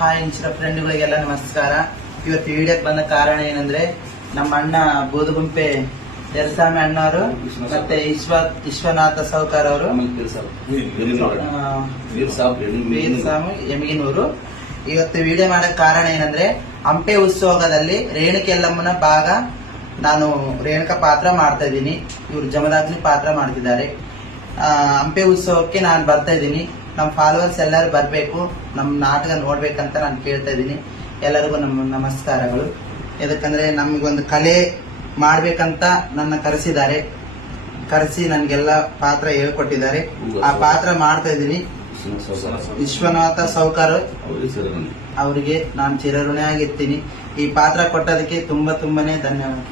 Hi insta ಫ್ರೆಂಡ್ಗಳಿಗೆಲ್ಲ ನಮಸ್ಕಾರ. ಇವತ್ತು ವಿಡಿಯೋಕ್ಕೆ ಬಂದ ಕಾರಣ ಏನಂದ್ರೆ, ನಮ್ಮ ಅಣ್ಣ ಬೂದುಗುಂಪೆ ಯರಸ್ವಾಮಿ ಅಣ್ಣವರು ಮತ್ತೆ ವಿಶ್ವನಾಥ ಸೌಕರ್ ಅವರು ವೀರಸ್ವಾಮಿ ಯಮಗಿನೂರು. ಇವತ್ತು ವಿಡಿಯೋ ಮಾಡಕ್ ಕಾರಣ ಏನಂದ್ರೆ, ಹಂಪೆ ಉತ್ಸವದಲ್ಲಿ ರೇಣುಕೆಲ್ಲಮ್ಮನ ಭಾಗ ನಾನು ರೇಣುಕಾ ಪಾತ್ರ ಮಾಡ್ತಾ ಇದ್ದೀನಿ. ಇವರು ಜಮದಾಗ್ನಿ ಪಾತ್ರ ಮಾಡ್ತಿದ್ದಾರೆ. ಹಂಪೆ ಉತ್ಸವಕ್ಕೆ ನಾನು ಬರ್ತಾ ಇದ್ದೀನಿ. ನಮ್ಮ ಫಾಲೋವರ್ಸ್ ಎಲ್ಲರೂ ಬರಬೇಕು, ನಮ್ಮ ನಾಟಕ ನೋಡ್ಬೇಕಂತ ನಾನು ಕೇಳ್ತಾ ಇದ್ದೀನಿ. ಎಲ್ಲರಿಗೂ ನಮ್ಮ ನಮಸ್ಕಾರಗಳು. ಯಾಕಂದ್ರೆ ನಮ್ಗೊಂದು ಕಲೆ ಮಾಡ್ಬೇಕಂತ ನನ್ನ ಕರೆಸಿ ನನ್ಗೆಲ್ಲ ಪಾತ್ರ ಹೇಳ್ಕೊಟ್ಟಿದ್ದಾರೆ. ಆ ಪಾತ್ರ ಮಾಡ್ತಾ ಇದ್ದೀನಿ. ವಿಶ್ವನಾಥ ಸೌಕರ್ ಅವರಿಗೆ ನಾನು ಚಿರಋಣಿಯಾಗಿರ್ತೀನಿ. ಈ ಪಾತ್ರ ಕೊಟ್ಟದಕ್ಕೆ ತುಂಬಾನೇ ಧನ್ಯವಾದ.